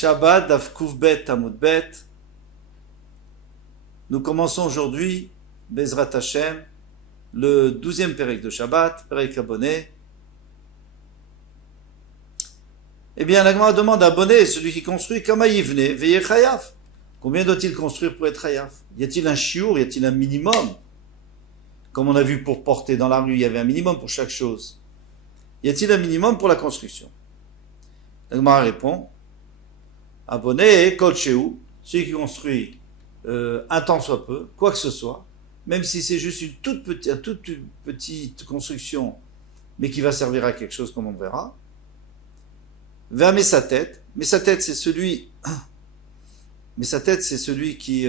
Shabbat Daf Kuvbet Amud Bet. Nous commençons aujourd'hui, Bezrat Hashem, le 12e Pérec de Shabbat, Pérec Abonné. Eh bien, la Gemara demande à Abonné, celui qui construit, Kama Yivne, Veye Chayav. Combien doit-il construire pour être Chayav? Y a-t-il un chiour? Y a-t-il un minimum? Comme on a vu pour porter dans la rue, il y avait un minimum pour chaque chose. Y a-t-il un minimum pour la construction? La Gemara répond, Abonné, Kol Shehu, celui qui construit un tant soit peu, quoi que ce soit, même si c'est juste une toute petite construction, mais qui va servir à quelque chose comme on verra, vers sa tête. Mais sa tête, c'est celui qui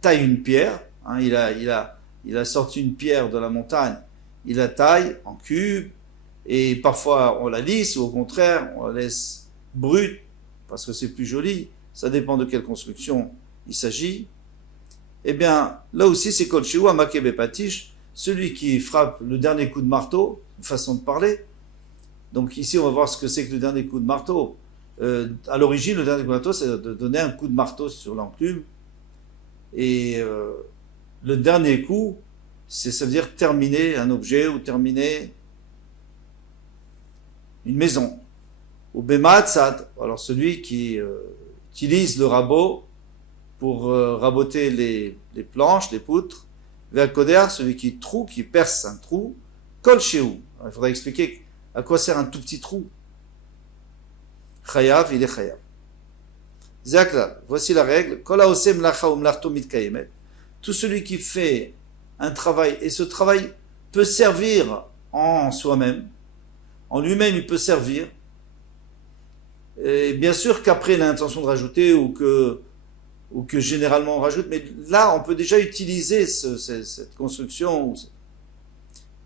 taille une pierre. Hein, il a sorti une pierre de la montagne, il la taille en cubes, et parfois on la lisse, ou au contraire, on la laisse brute, parce que c'est plus joli. Ça dépend de quelle construction il s'agit. Eh bien, là aussi, c'est Kol Shehu Amakebe Patish, celui qui frappe le dernier coup de marteau, une façon de parler. Donc ici, on va voir ce que c'est que le dernier coup de marteau. À l'origine, le dernier coup de marteau, c'est de donner un coup de marteau sur l'enclume. Et le dernier coup, ça veut dire terminer un objet ou terminer une maison. Ou Bematzad, alors celui qui utilise le rabot pour raboter les planches, les poutres. Ve'akoder, celui qui perce un trou. Kol Shehu. Il faudra expliquer à quoi sert un tout petit trou. Chayav, il est chayav. Zakla, voici la règle. Kol haosem melacha ou melarto mitkayemet. Tout celui qui fait un travail, et ce travail peut servir en soi-même, en lui-même il peut servir, et bien sûr qu'après il a l'intention de rajouter, ou que généralement on rajoute, mais là on peut déjà utiliser cette construction.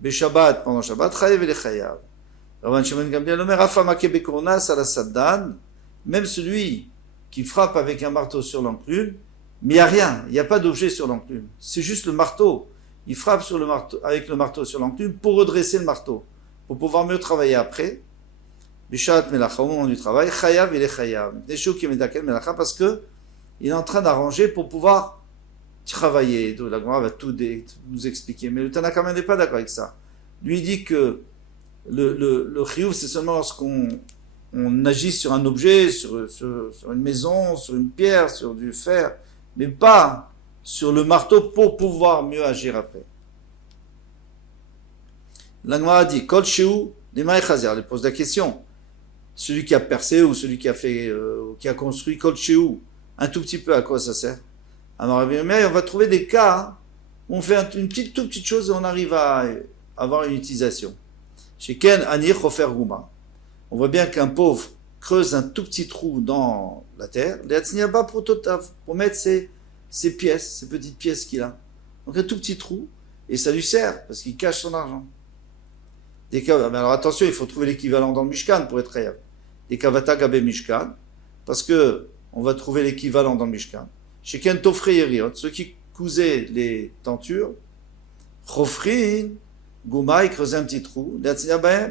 Beshabbat, pendant Shabbat, chayav et chayav. Rabban Shimon Gamliel Omer, Afamake bekornas ala saddan, même celui qui frappe avec un marteau sur l'enclume, mais il n'y a rien, il n'y a pas d'objet sur l'enclume, c'est juste le marteau. Il frappe avec le marteau sur l'enclume pour redresser le marteau, pour pouvoir mieux travailler après. Bishat melacha, au moment du travail, chayav il est chayav. Neshu ki medakel melacha, parce que il est en train d'arranger pour pouvoir travailler. Donc la Gemara va tout nous expliquer. Mais le Tanakh n'est pas d'accord avec ça. Lui il dit que le chiyuv, c'est seulement lorsqu'on agit sur un objet, sur une maison, sur une pierre, sur du fer, mais pas sur le marteau pour pouvoir mieux agir après. La Gemara dit, Kol Shehu Lemay Chazer, elle pose la question. Celui qui a percé ou celui qui a construit Kol Shehu, un tout petit peu, à quoi ça sert? Alors, on va trouver des cas où on fait une toute petite chose et on arrive à avoir une utilisation. Chez Ken Anir Chofer Guma, on voit bien qu'un pauvre creuse un tout petit trou dans la terre, pour mettre ses pièces, ces petites pièces qu'il a. Donc un tout petit trou, et ça lui sert, parce qu'il cache son argent. Mais alors attention, il faut trouver l'équivalent dans le Mishkan pour être réel. Des Kavata Gabe Mishkan, parce que on va trouver l'équivalent dans le Mishkan. Chez Ken Tofre Yeriot, ceux qui cousaient les tentures, Chofrin, Gouma, ils creusaient un petit trou,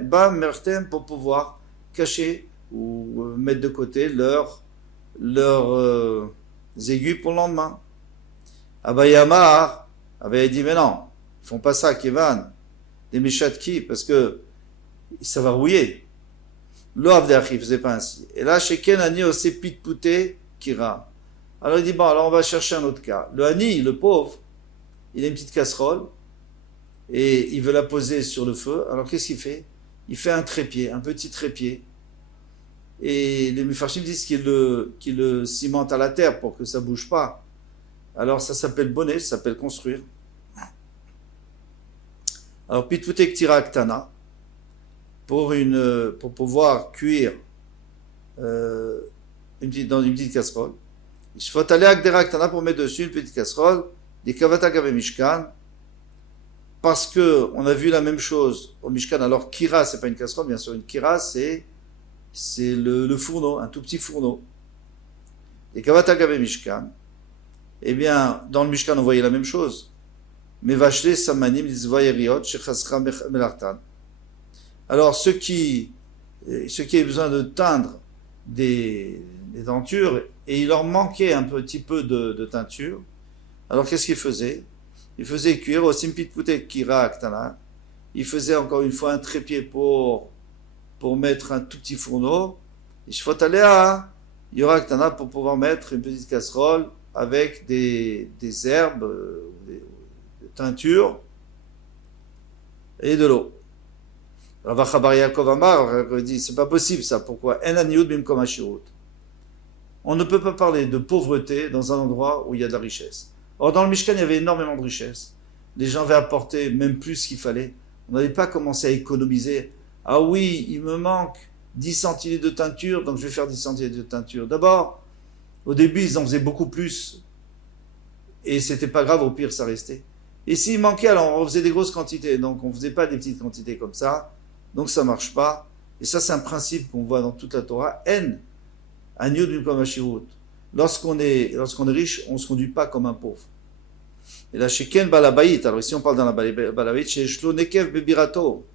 Bam Mertem, pour pouvoir cacher ou mettre de côté leurs aigus pour le lendemain. Abayamar avait dit, mais non, ils font pas ça, Kevan, des Meshatki, parce que ça va rouiller. L'Oavdach, il faisait pas ainsi. Et là, chez Ken Ani, aussi pitpouté, Kira. Alors il dit, bon, alors on va chercher un autre cas. Le Ani, le pauvre, il a une petite casserole, et il veut la poser sur le feu. Alors qu'est-ce qu'il fait? Il fait un trépied, un petit trépied. Et les Mefarshim disent qu'il le cimente à la terre pour que ça bouge pas. Alors ça s'appelle bonnet, ça s'appelle construire. Alors pitputek tira aktana, pour pouvoir cuire dans une petite casserole. Il faut aller à Gdera aktana pour mettre dessus une petite casserole, des kavata gave mishkan, parce que on a vu la même chose au Mishkan. Alors kira, c'est pas une casserole, bien sûr, une kira c'est le fourneau, un tout petit fourneau. Les kavata gave Mishkan, eh bien, dans le Mishkan, on voyait la même chose. Mais vachle samanim dizvayeriot shechasra melartan. Alors, ceux qui aient besoin de teindre des les tentures, et il leur manquait un petit peu de teinture. Alors qu'est-ce qu'il faisait? Il faisait cuire au simpit putek kira aktana. Il faisait encore une fois un trépied pour mettre un tout petit fourneau. Et je faut aller à Yora aktana pour pouvoir mettre une petite casserole avec des herbes, des teintures et de l'eau. Rav Chabar Yaakov Amar dit c'est pas possible ça. Pourquoi? En aniud bimkom hashirut. On ne peut pas parler de pauvreté dans un endroit où il y a de la richesse. Or, dans le Mishkan, il y avait énormément de richesse. Les gens avaient apporté même plus qu'il fallait. On n'avait pas commencé à économiser. Ah oui, il me manque 10 centilitres de teinture, donc je vais faire 10 centilitres de teinture. D'abord, au début, ils en faisaient beaucoup plus. Et c'était pas grave, au pire, ça restait. Et s'il manquait, alors on faisait des grosses quantités. Donc, on faisait pas des petites quantités comme ça. Donc, ça marche pas. Et ça, c'est un principe qu'on voit dans toute la Torah. En. Agneau d'une kamashirut. Lorsqu'on est riche, on ne se conduit pas comme un pauvre. Et là, chez Ken Balabait, alors ici on parle dans la Balabait, chez Shlo Nekev Bebirato,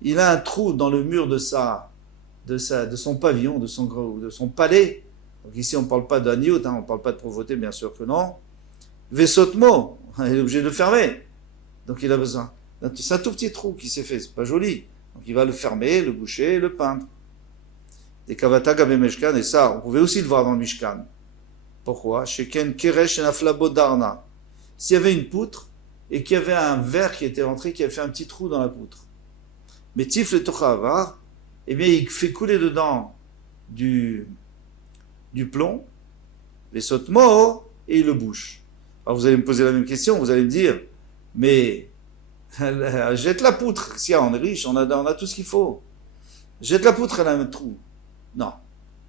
il a un trou dans le mur de son pavillon, de son palais. Donc ici on ne parle pas d'agneau, on ne parle pas de pauvreté, bien sûr que non. Vesotmo, il est obligé de le fermer. Donc il a besoin. C'est un tout petit trou qui s'est fait, c'est pas joli. Donc il va le fermer, le boucher et le peindre. Des kavata gabe meshkan, et ça, on pouvait aussi le voir dans le Mishkan. Pourquoi? Sheken keresh enaflabo darna. S'il y avait une poutre, et qu'il y avait un verre qui était rentré, qui avait fait un petit trou dans la poutre. Mais tif le tochavar, eh bien, il fait couler dedans du plomb, les sotmo, et il le bouche. Alors vous allez me poser la même question, vous allez me dire, mais jette la poutre, si on est riche, on a tout ce qu'il faut. Jette la poutre, elle a un trou. Non,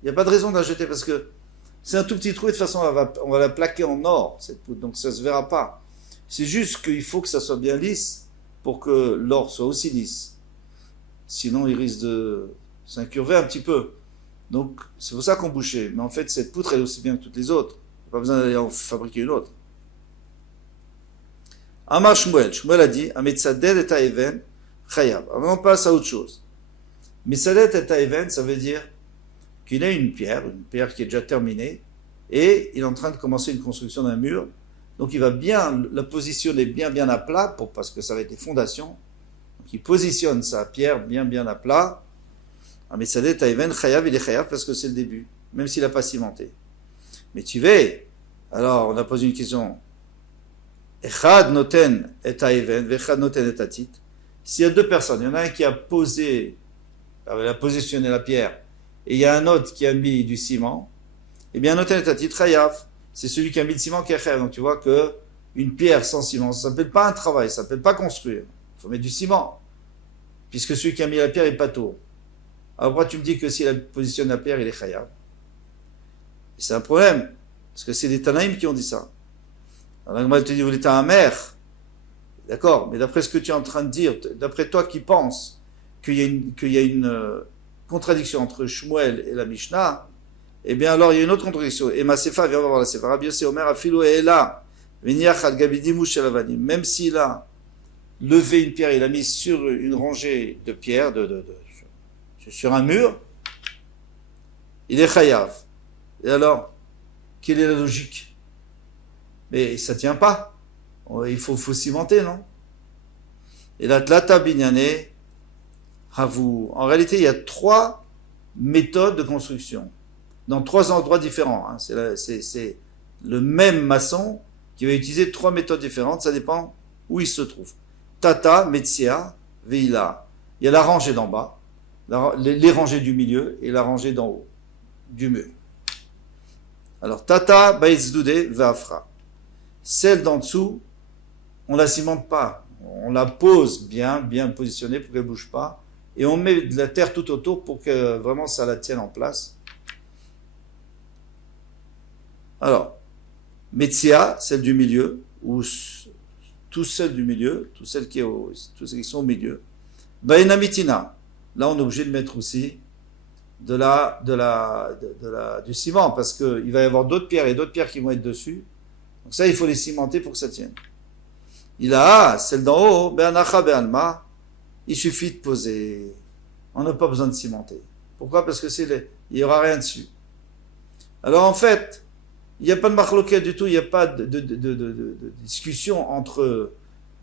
il n'y a pas de raison de la jeter parce que c'est un tout petit trou et de toute façon on va la plaquer en or, cette poutre, donc ça ne se verra pas. C'est juste qu'il faut que ça soit bien lisse pour que l'or soit aussi lisse. Sinon il risque de s'incurver un petit peu. Donc c'est pour ça qu'on bouchait. Mais en fait cette poutre elle est aussi bien que toutes les autres. Il n'y a pas besoin d'aller en fabriquer une autre. Amar Shmuel a dit Ametzadet et Taeven Chayav. Avant on passe à autre chose. Metzadet et Taeven, ça veut dire qu'il a une pierre qui est déjà terminée, et il est en train de commencer une construction d'un mur. Donc il va bien la positionner bien à plat, parce que ça va être les fondations. Donc il positionne sa pierre bien à plat. Mais Sadeh Taïven, Chayav, il est Chayav parce que c'est le début, même s'il n'a pas cimenté. Mais tu veux, alors on a posé une question. Echad noten et Taïven, Vechad noten et Tatit. S'il y a deux personnes, il y en a un qui a positionné la pierre, et il y a un autre qui a mis du ciment, eh bien, noten et Tatit, Chayav, c'est celui qui a mis le ciment qui est Chayav. Donc tu vois que une pierre sans ciment, ça ne s'appelle pas un travail, ça ne s'appelle pas construire. Il faut mettre du ciment, puisque celui qui a mis la pierre est pas tour. Alors pourquoi tu me dis que s'il a positionné la pierre, il est Chayav? Et c'est un problème, parce que c'est des Tanaïm qui ont dit ça. Alors elle te dit, vous êtes un mère, d'accord, mais d'après ce que tu es en train de dire, d'après toi qui penses qu'il y a une contradiction entre Shmuel et la Mishnah, eh bien alors il y a une autre contradiction. Et ma Sefa, viens voir la Sefa. Rabbi Yossi Omer Afilo et là, même s'il a levé une pierre, il a mis sur une rangée de pierres, sur un mur, il est chayav. Et alors, quelle est la logique? Mais ça tient pas. Il faut cimenter, non? Et la tlata binyane, en réalité, il y a 3 méthodes de construction dans 3 endroits différents. Hein. C'est le même maçon qui va utiliser 3 méthodes différentes. Ça dépend où il se trouve. Tata, Metsia, Veila. Il y a la rangée d'en bas, les rangées du milieu et la rangée d'en haut du mur. Alors, Tata, Baïtzdoudé, Vafra. Celle d'en dessous, on la cimente pas. On la pose bien positionnée pour qu'elle ne bouge pas. Et on met de la terre tout autour pour que vraiment ça la tienne en place. Alors, Metsia, celle du milieu, ou tous celles du milieu, tous celles qui sont au milieu. Bainamitina, là on est obligé de mettre aussi du ciment, parce qu'il va y avoir d'autres pierres et d'autres pierres qui vont être dessus. Donc ça, il faut les cimenter pour que ça tienne. Il a celle d'en haut, Be'anacha Be'alma, il suffit de poser. On n'a pas besoin de cimenter. Pourquoi? Parce que il n'y aura rien dessus. Alors en fait, il n'y a pas de marloquet du tout, il n'y a pas de discussion entre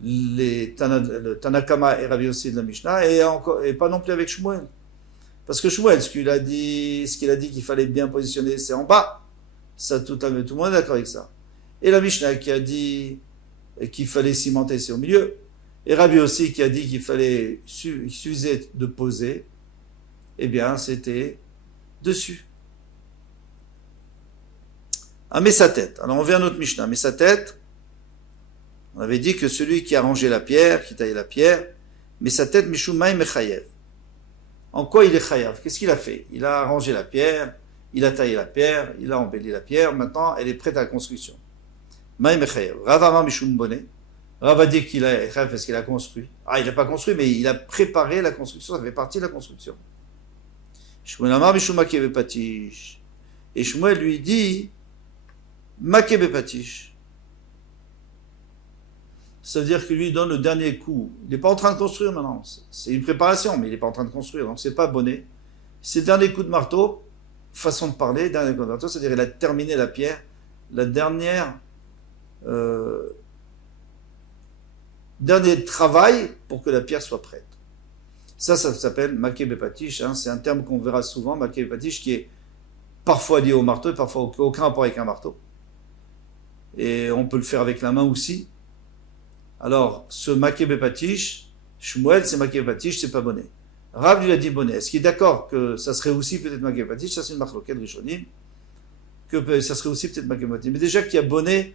le Tanakama et Rabbi Yossi de la Mishnah et pas non plus avec Shmuel. Parce que Shmuel, ce qu'il a dit qu'il fallait bien positionner, c'est en bas. Ça, tout le monde est d'accord avec ça. Et la Mishnah qui a dit qu'il fallait cimenter, c'est au milieu. Et Rabbi aussi qui a dit qu'il fallait suffisait de poser, eh bien, c'était dessus. Ah, mais sa tête. Alors on vient à notre Mishnah. Mais sa tête, on avait dit que celui qui a rangé la pierre, qui taillait la pierre, mais sa tête, Mishumay Mechayev. En quoi il est chayav? Qu'est-ce qu'il a fait? Il a rangé la pierre, il a taillé la pierre, il a embelli la pierre, maintenant elle est prête à la construction. Maï Mechayev. Rav Amar Mishum Bonnet. Rav a dit qu'il a chayav parce qu'il a construit. Ah, il n'a pas construit, mais il a préparé la construction, ça fait partie de la construction. Shmuel Amar Mishum Makebe Patish. Et Shmuel lui dit Makebe Patish. Ça veut dire que lui donne le dernier coup. Il n'est pas en train de construire maintenant. C'est une préparation, mais il n'est pas en train de construire. Donc c'est pas bonnet. C'est le dernier coup de marteau, façon de parler, dernier coup de marteau, c'est-à-dire il a terminé la pierre, la dernière dernier travail pour que la pierre soit prête. Ça s'appelle makebe patish. C'est un terme qu'on verra souvent, makebe patish, qui est parfois lié au marteau et parfois aucun rapport avec un marteau. Et on peut le faire avec la main aussi. Alors, ce makebe patish, Shmuel, c'est makebe patish, c'est pas bonnet. Rav lui a dit bonnet. Est-ce qu'il est d'accord que ça serait aussi peut-être makebe patish? Ça, c'est une marloquette rishonim. Que ça serait aussi peut-être makebe patish. Mais déjà qu'il y a bonnet,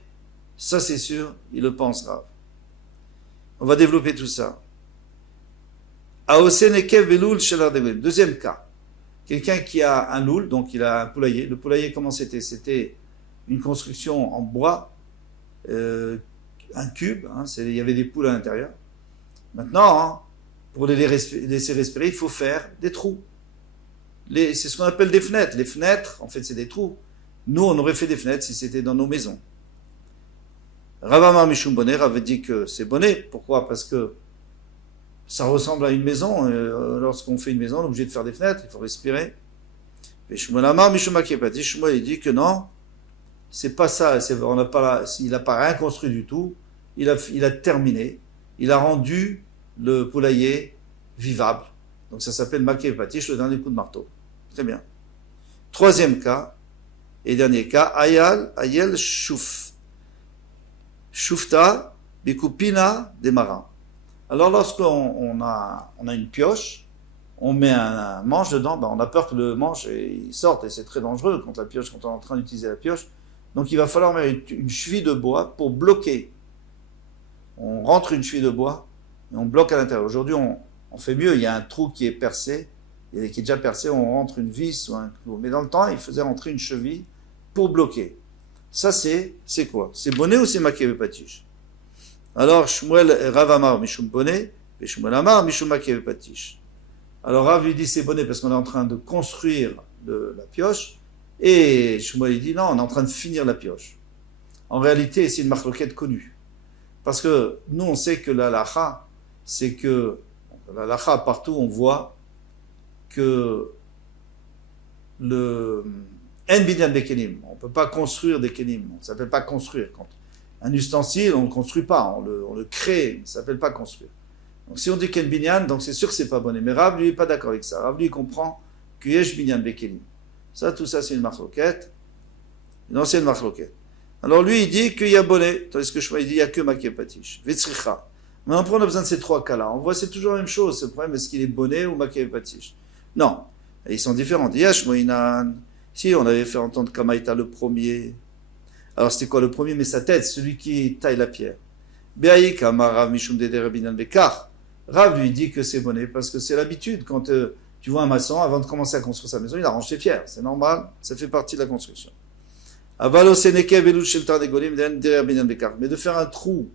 ça c'est sûr, il le pense, Rav. On va développer tout ça. Deuxième cas. Quelqu'un qui a un loul, donc il a un poulailler. Le poulailler, comment c'était? C'était une construction en bois, un cube, il y avait des poules à l'intérieur. Maintenant, pour les laisser respirer, il faut faire des trous. C'est ce qu'on appelle des fenêtres. Les fenêtres, en fait, c'est des trous. Nous, on aurait fait des fenêtres si c'était dans nos maisons. Rav Amar Mishum Bonnet, Rav dit que c'est bonnet. Pourquoi? Parce que ça ressemble à une maison. Lorsqu'on fait une maison, on est obligé de faire des fenêtres, il faut respirer. Mais Shmuel Amar Mishum Makepati, Shmuel il dit que non, c'est pas ça. Il n'a pas rien construit du tout. Il a terminé. Il a rendu le poulailler vivable. Donc ça s'appelle Makepati, le dernier coup de marteau. Très bien. Troisième cas, et dernier cas, Ayel Shuf. Shufta, Bikupina, des marins. Alors lorsqu'on a une pioche, on met un manche dedans, on a peur que le manche il sorte et c'est très dangereux quand on est en train d'utiliser la pioche. Donc il va falloir mettre une cheville de bois pour bloquer. On rentre une cheville de bois et on bloque à l'intérieur. Aujourd'hui on fait mieux, il y a un trou qui est percé, qui est déjà percé, on rentre une vis ou un clou. Mais dans le temps, il faisait rentrer une cheville pour bloquer. Ça c'est quoi? C'est bonnet ou c'est makebe patish? Alors Shmuel Rav Amar Mishum bonnet et Shmuel Amar Mishum makebe patish. Alors Rav lui dit c'est bonnet parce qu'on est en train de construire la pioche et Shmuel dit non, on est en train de finir la pioche. En réalité c'est une marloquette connue parce que nous on sait que la lacha, c'est que la lacha partout on voit que le En binyan de kelim. On ne peut pas construire des kelim. Ça ne s'appelle pas construire. Quand un ustensile, on ne le construit pas. On le crée. Ça ne s'appelle pas construire. Donc si on dit ken binyan, donc c'est sûr que ce n'est pas bonnet. Mais Rav, lui, n'est pas d'accord avec ça. Rav, lui, comprend que yesh binyan de kelim. Ça, tout ça, c'est une marloquette. Une ancienne marloquette. Alors lui, il dit qu'il y a bonnet. Tandis que je vois, il dit qu'il n'y a que makeh patish. Vetzricha. Mais après, on a besoin de ces trois cas-là. On voit, c'est toujours la même chose. Le problème, est-ce qu'il est bonnet ou makeh patish? Non. Et ils sont différents. Yash moinan. Si on avait fait entendre Kamaïta le premier, alors c'était quoi le premier? Mais sa tête, celui qui taille la pierre. Rav lui dit que c'est bonnet parce que c'est l'habitude. Quand tu vois un maçon, avant de commencer à construire sa maison, il arrange ses pierres. C'est normal, ça fait partie de la construction. Mais de faire un trou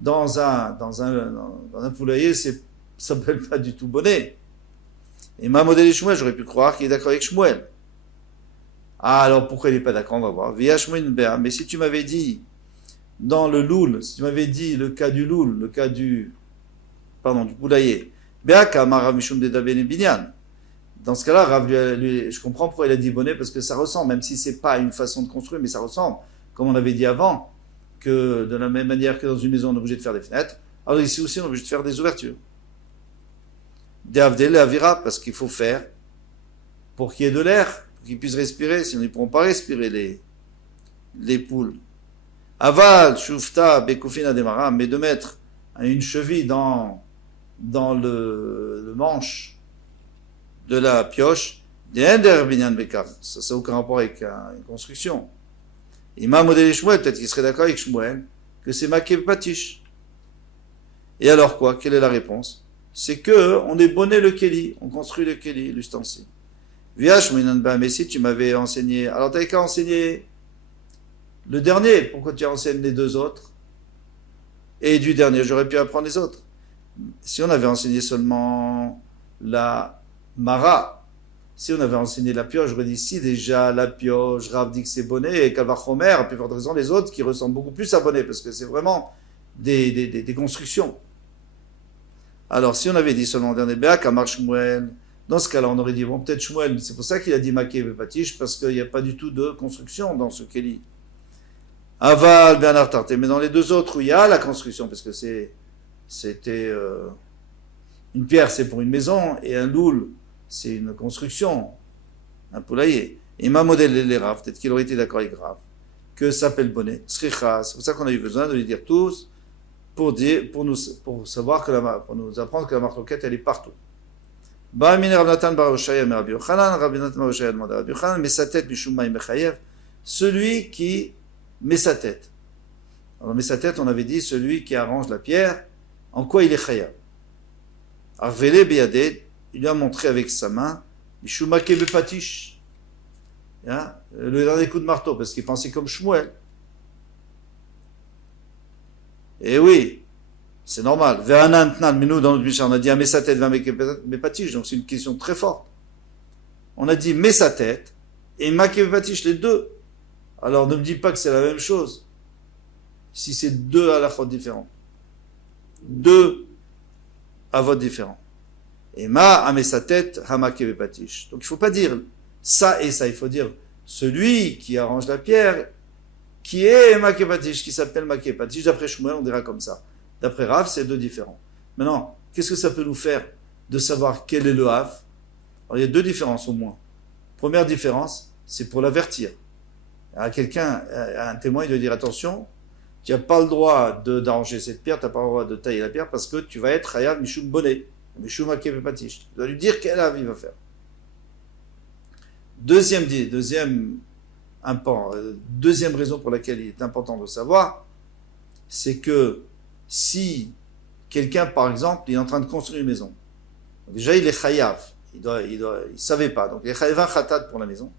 dans un poulailler, ça ne s'appelle pas du tout bonnet. Et ma modèle Shmuel, j'aurais pu croire qu'il est d'accord avec Shmuel. Ah, alors pourquoi il n'est pas d'accord? On va voir. Mais si tu m'avais dit, dans le loul, si tu m'avais dit le cas du loul, le cas du poulailler, Dans ce cas-là, Rav, je comprends pourquoi il a dit bonnet, parce que ça ressemble, même si c'est pas une façon de construire, mais ça ressemble, comme on avait dit avant, que de la même manière que dans une maison on est obligé de faire des fenêtres, alors ici aussi on est obligé de faire des ouvertures. Des avdel et avira, parce qu'il faut faire pour qu'il y ait de l'air, pour qu'ils puissent respirer, sinon ils ne pourront pas respirer les poules. Aval, shufta, bekufina demara, mais de mettre une cheville dans le manche de la pioche, ça n'a aucun rapport avec une construction. Imam Modèle Shmuel, peut-être qu'il serait d'accord avec Shmuel, que c'est maké patish. Et alors quoi? Quelle est la réponse? C'est que on est bonnet le keli, on construit le keli, l'ustensile. Viash minanba, mais si tu m'avais enseigné, alors t'avais qu'à enseigner le dernier, pourquoi tu enseignes les deux autres? Et du dernier, j'aurais pu apprendre les autres. Si on avait enseigné seulement la mara, si on avait enseigné la pioche, j'aurais dit si déjà la pioche, Rav dit que c'est bonnet, et Kalvachomer, à plus forte raison les autres qui ressemblent beaucoup plus à bonnet, parce que c'est vraiment des constructions. Alors si on avait dit seulement le dernier Béa, Kamar Shmuel, dans ce cas-là on aurait dit, bon peut-être Shmuel, c'est pour ça qu'il a dit Maké Patish, parce qu'il n'y a pas du tout de construction dans ce Kéli. Aval, Bernard Tarté, mais dans les deux autres où il y a la construction, parce que c'était une pierre, c'est pour une maison, et un loul, c'est une construction, un poulailler. Et ma modèle les Rav, peut-être qu'il aurait été d'accord avec Rav, que s'appelle bonnet, Sricha, c'est pour ça qu'on a eu besoin de les dire tous, pour savoir pour nous apprendre que la marloquette, elle est partout. Ba min Rav Natan bar Oshaya me Rabbi Yochanan, Rabbi Natan bar Oshaya demande à Rabbi Yochanan, mais sa tête, Mishumma Mechayev, celui qui met sa tête. Alors, met sa tête, on avait dit, celui qui arrange la pierre, en quoi il est chayav? Arvele beyadeh, il lui a montré avec sa main, Mishuma kebe patish, le dernier coup de marteau, parce qu'il pensait comme Shmuel. Et oui, c'est normal. Mais nous, dans notre Mishnah, on a dit, met sa tête, mais patish, donc c'est une question très forte. On a dit, met sa tête, et makebe patish, les deux. Alors ne me dis pas que c'est la même chose. Si c'est deux halachot différents. Deux avot différents. Et ma met sa tête, hamake patish. Donc il ne faut pas dire ça et ça. Il faut dire celui qui arrange la pierre, qui est make patish, qui s'appelle make patish. D'après Shmuel, on dira comme ça. D'après Rav, c'est deux différents. Maintenant, qu'est-ce que ça peut nous faire de savoir quel est le Hav? Alors il y a deux différences au moins. Première différence, c'est pour l'avertir. À quelqu'un, à un témoin, il doit dire attention, tu n'as pas le droit d'arranger cette pierre, tu n'as pas le droit de tailler la pierre parce que tu vas être Hayab Mishum Bonnet, Mishum Akeve Patish. Tu dois lui dire quel avis il va faire. Deuxième raison pour laquelle il est important de savoir, c'est que si quelqu'un, par exemple, il est en train de construire une maison, déjà il est Chayav, il savait pas, donc il est Chayav Khatat pour la maison.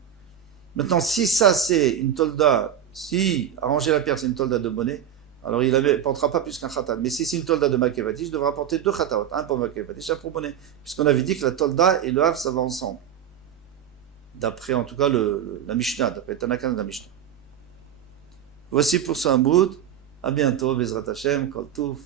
Maintenant, si ça c'est une tolda, si arranger la pierre c'est une tolda de bonnet, alors il ne portera pas plus qu'un khatat. Mais si c'est une tolda de makevati, je devrais apporter deux khataot, un pour makevati, un pour bonnet. Puisqu'on avait dit que la tolda et le hav ça va ensemble. D'après en tout cas la Mishnah, d'après Tanakan de la Mishnah. Voici pour ce Hamoud. À bientôt, Bezrat Hashem, Kol Touf.